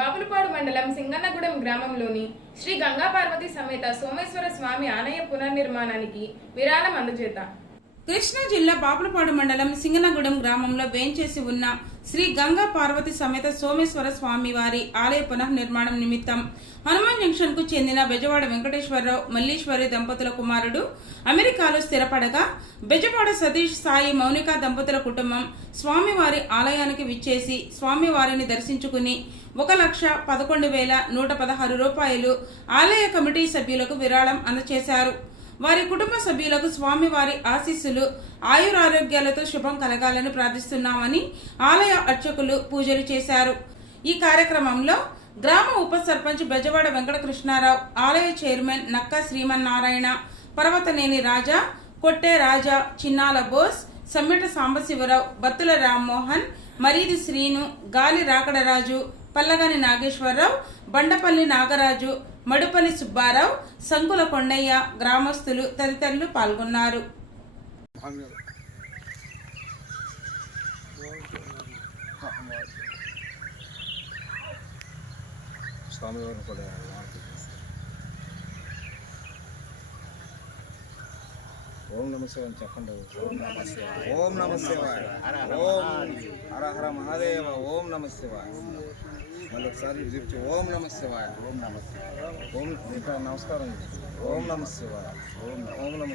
బాపులపాడు మండలం సింగన్నగూడెం గ్రామంలోని శ్రీ గంగాపార్వతి సమేత సోమేశ్వర స్వామి ఆలయ పునర్నిర్మాణానికి విరాళం అందజేత కృష్ణా జిల్లా బాపులపాడు మండలం సింగనగూడెం గ్రామంలో వేంచేసి ఉన్న శ్రీ గంగా పార్వతి సమేత సోమేశ్వర స్వామి వారి ఆలయ పునర్నిర్మాణం నిమిత్తం హనుమాన్ జంక్షన్కు చెందిన బెజవాడ వెంకటేశ్వరరావు మల్లీశ్వరి దంపతుల కుమారుడు అమెరికాలో స్థిరపడగా బెజవాడ సతీష్ సాయి మౌనిక దంపతుల కుటుంబం స్వామివారి ఆలయానికి విచ్చేసి స్వామివారిని దర్శించుకుని ఒక లక్ష పదకొండు వేల నూట పదహారు రూపాయలు ఆలయ కమిటీ సభ్యులకు విరాళం అందజేశారు వారి కుటుంబ సభ్యులకు స్వామివారి ఆశీస్సులు ఆయురారోగ్యాలతో శుభం కలగాలని ప్రార్థిస్తున్నామని ఆలయ అర్చకులు పూజలు చేశారు. ఈ కార్యక్రమంలో గ్రామ ఉప సర్పంచ్ బెజవాడ వెంకటకృష్ణారావు ఆలయ చైర్మన్ నక్కా శ్రీమన్నారాయణ పర్వతనేని రాజా కొట్టే రాజా చిన్నాల బోస్ సమ్మెట సాంబశివరావు బత్తుల రామ్మోహన్ మరీది శ్రీను గాలి రాకడరాజు పల్లగాని నాగేశ్వరరావు బండపల్లి నాగరాజు మడుపల్లి సుబ్బారావు సంకుల కొండయ్య గ్రామస్తులు తదితరులు పాల్గొన్నారు. స్వామివారిని కూడా ఓం నమ శివాయ చెప్పండి. ఓం నమ ఓం హర హర మహాదేవ. ఓం నమ మళ్ళీ ఒకసారి ఇటు ఓం నమ ఓం నమస్తే ఓం ఇక్కడ నమస్కారం? ఓం నమ ఓం ఓం నమ